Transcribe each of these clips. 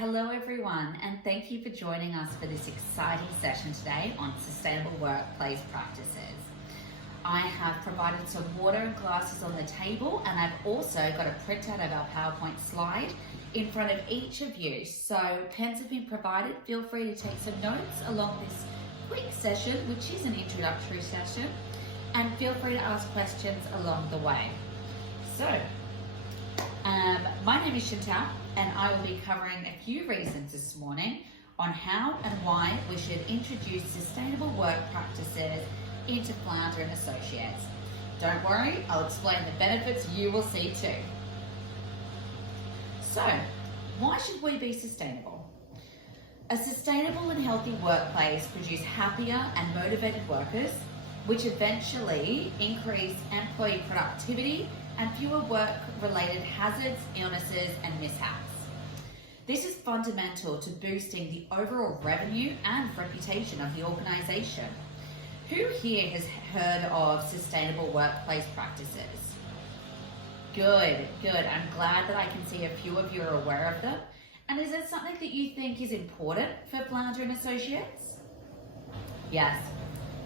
Hello everyone, and thank you for joining us for this exciting session today on sustainable workplace practices. I have provided some water and glasses on the table, and I've also got a printout of our PowerPoint slide in front of each of you. So pens have been provided. Feel free to take some notes along this quick session, which is an introductory session, and feel free to ask questions along the way. So, my name is Chantal, and I will be covering a few reasons this morning on how and why we should introduce sustainable work practices into Flounder & Associates. Don't worry, I'll explain the benefits you will see too. So, why should we be sustainable? A sustainable and healthy workplace produces happier and motivated workers, which eventually increase employee productivity and fewer work-related hazards, illnesses, and mishaps. This is fundamental to boosting the overall revenue and reputation of the organisation. Who here has heard of sustainable workplace practices? Good. I'm glad that I can see a few of you are aware of them. And is it something that you think is important for Flounder & Associates? Yes,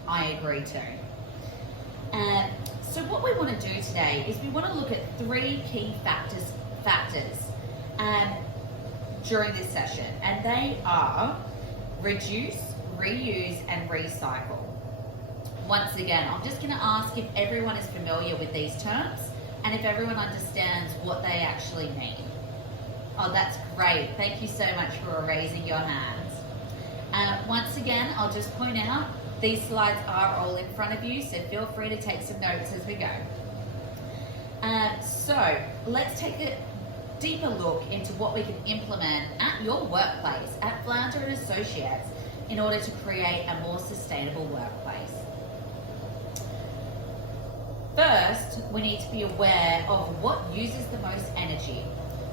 I agree too. So what we want to do today is we want to look at three key factors during this session, and they are reduce, reuse, and recycle. Once again, I'm just going to ask if everyone is familiar with these terms and if everyone understands what they actually mean. Oh, that's great. Thank you so much for raising your hands. Once again, I'll just point out these slides are all in front of you, so feel free to take some notes as we go. So let's take a deeper look into what we can implement at your workplace, at Flounder & Associates, in order to create a more sustainable workplace. First, we need to be aware of what uses the most energy,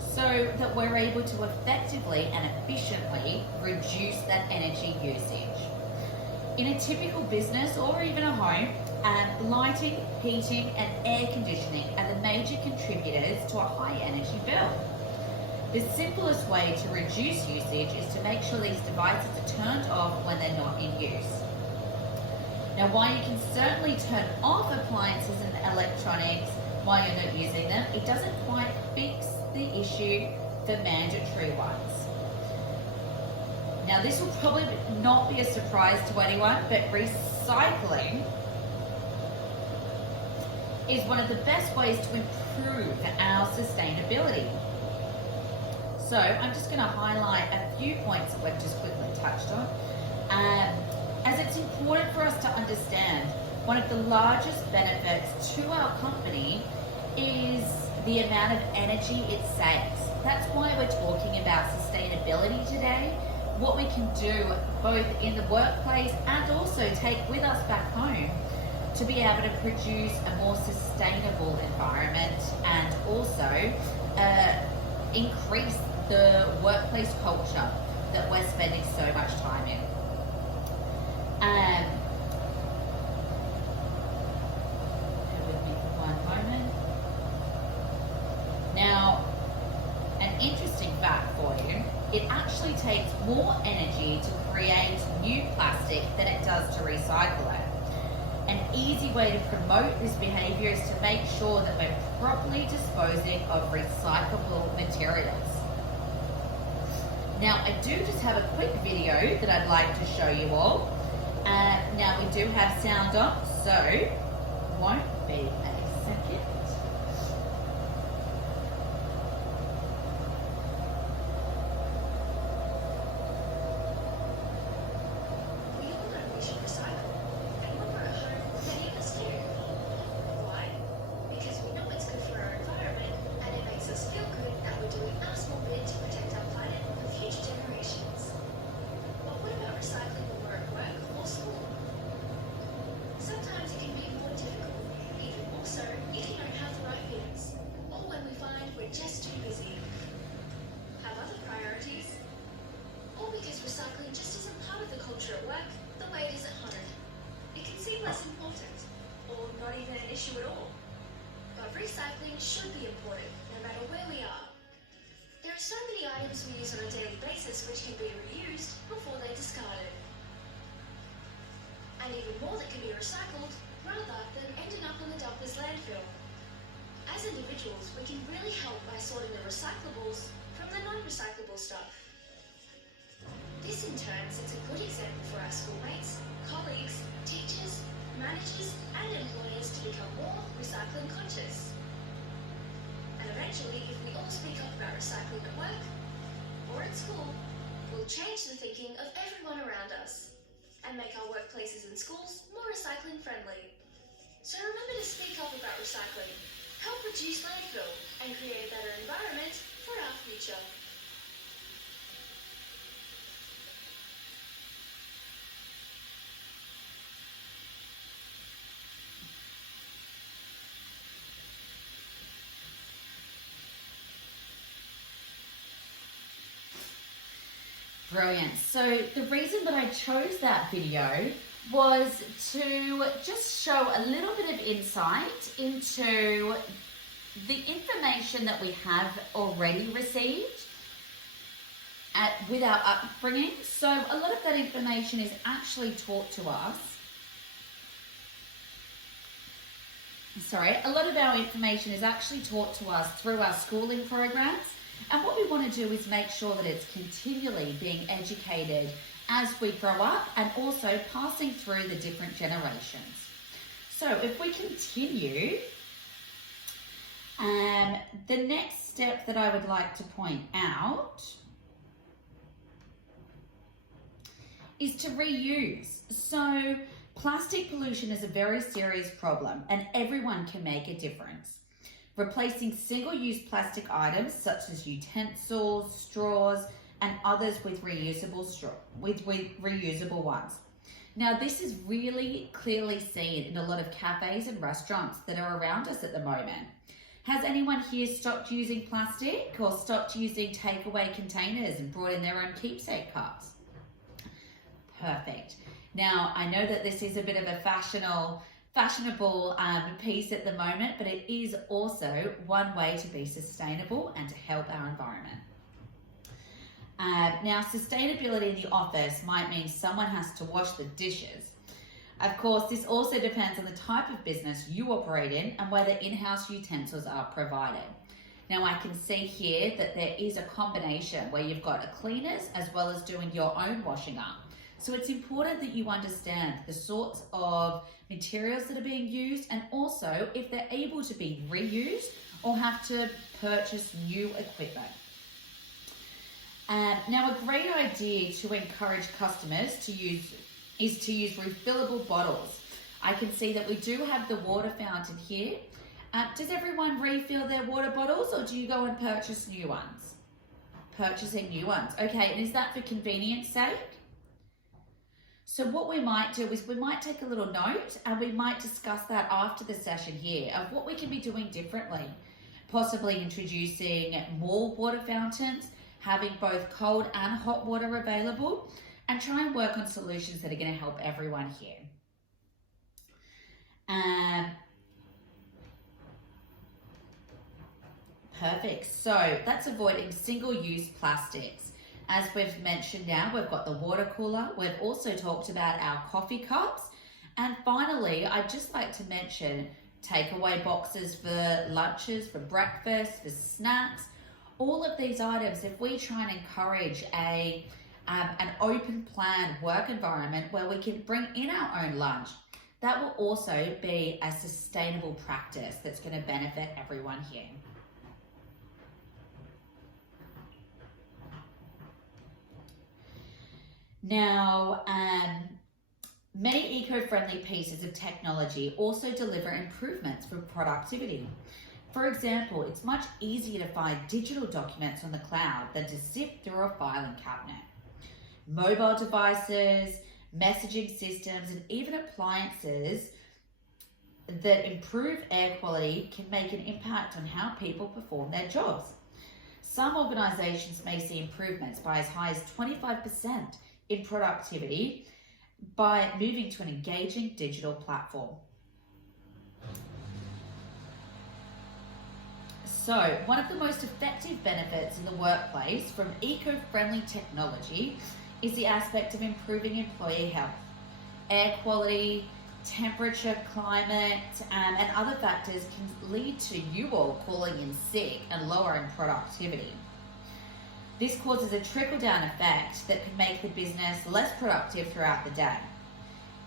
so that we're able to effectively and efficiently reduce that energy usage. In a typical business or even a home, lighting, heating, and air conditioning are the major contributors to a high energy bill. The simplest way to reduce usage is to make sure these devices are turned off when they're not in use. Now, while you can certainly turn off appliances and electronics while you're not using them, it doesn't quite fix the issue for mandatory ones. Now, this will probably not be a surprise to anyone, but recycling is one of the best ways to improve our sustainability. So I'm just going to highlight a few points that we've just quickly touched on. As it's important for us to understand, one of the largest benefits to our company is the amount of energy it saves. That's why we're talking about sustainability today, what we can do both in the workplace and also take with us back home to be able to produce a more sustainable environment and also increase the workplace culture that we're spending so much time in. Bear with me for one moment. Now, an interesting fact for you, it actually takes more energy to create new plastic than it does to recycle it. An easy way to promote this behaviour is to make sure that we're properly disposing of recyclable materials. Now, I do just have a quick video that I'd like to show you all. Now, we do have sound on, so won't be a second. At all. But recycling should be important, no matter where we are. There are so many items we use on on a daily basis which can be reused before they're discarded. And even more that can be recycled rather than ending up in the dumper's landfill. As individuals, we can really help by sorting the recyclables from the non-recyclable stuff. This in turn sets a good example for our schoolmates, colleagues, teachers, managers and employers to become more recycling conscious. And eventually, if we all speak up about recycling at work or at school, we'll change the thinking of everyone around us and make our workplaces and schools more recycling friendly. So remember to speak up about recycling, help reduce landfill and create a better environment for our future. Brilliant. So the reason that I chose that video was to just show a little bit of insight into the information that we have already received with our upbringing. So a lot of that information is actually taught to us. A lot of our information is actually taught to us through our schooling programs. And what we want to do is make sure that it's continually being educated as we grow up and also passing through the different generations. So if we continue, the next step that I would like to point out is to reuse. So plastic pollution is a very serious problem and everyone can make a difference. Replacing single-use plastic items such as utensils, straws, and others with reusable ones. Now, this is really clearly seen in a lot of cafes and restaurants that are around us at the moment. Has anyone here stopped using plastic or stopped using takeaway containers and brought in their own keepsake cups? Perfect. Now, I know that this is a bit of a fashionable piece at the moment, but it is also one way to be sustainable and to help our environment. Now, sustainability in the office might mean someone has to wash the dishes. Of course, this also depends on the type of business you operate in and whether in-house utensils are provided. Now, I can see here that there is a combination where you've got a cleaners as well as doing your own washing up. So it's important that you understand the sorts of materials that are being used and also if they're able to be reused or have to purchase new equipment. Now, a great idea to encourage customers is to use refillable bottles. I can see that we do have the water fountain here. Does everyone refill their water bottles or do you go and purchase new ones? Purchasing new ones. Okay, and is that for convenience sake? So what we might do is we might take a little note and we might discuss that after the session here of what we can be doing differently. Possibly introducing more water fountains, having both cold and hot water available, and try and work on solutions that are going to help everyone here. Perfect. So that's avoiding single-use plastics. As we've mentioned now, we've got the water cooler. We've also talked about our coffee cups. And finally, I'd just like to mention takeaway boxes for lunches, for breakfast, for snacks. All of these items, if we try and encourage an open plan work environment where we can bring in our own lunch, that will also be a sustainable practice that's going to benefit everyone here. Now, many eco-friendly pieces of technology also deliver improvements for productivity. For example, it's much easier to find digital documents on the cloud than to zip through a filing cabinet. Mobile devices, messaging systems, and even appliances that improve air quality can make an impact on how people perform their jobs. Some organizations may see improvements by as high as 25% in productivity by moving to an engaging digital platform. So, one of the most effective benefits in the workplace from eco-friendly technology is the aspect of improving employee health. Air quality, temperature, climate, and other factors can lead to you all calling in sick and lowering productivity. This causes a trickle-down effect that can make the business less productive throughout the day.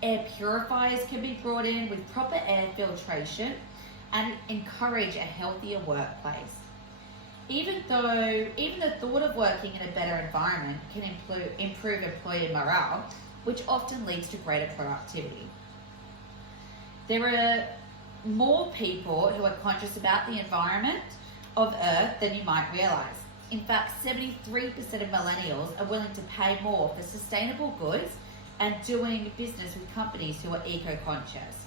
Air purifiers can be brought in with proper air filtration and encourage a healthier workplace. Even the thought of working in a better environment can improve employee morale, which often leads to greater productivity. There are more people who are conscious about the environment of Earth than you might realize. In fact, 73% of millennials are willing to pay more for sustainable goods and doing business with companies who are eco-conscious.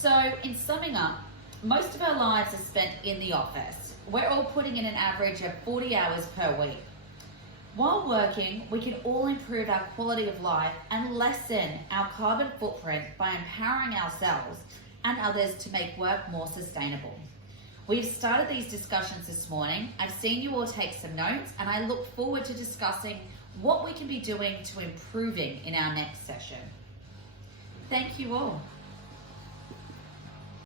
So, in summing up, most of our lives are spent in the office. We're all putting in an average of 40 hours per week. While working, we can all improve our quality of life and lessen our carbon footprint by empowering ourselves and others to make work more sustainable. We've started these discussions this morning. I've seen you all take some notes, and I look forward to discussing what we can be doing to improving in our next session. Thank you all.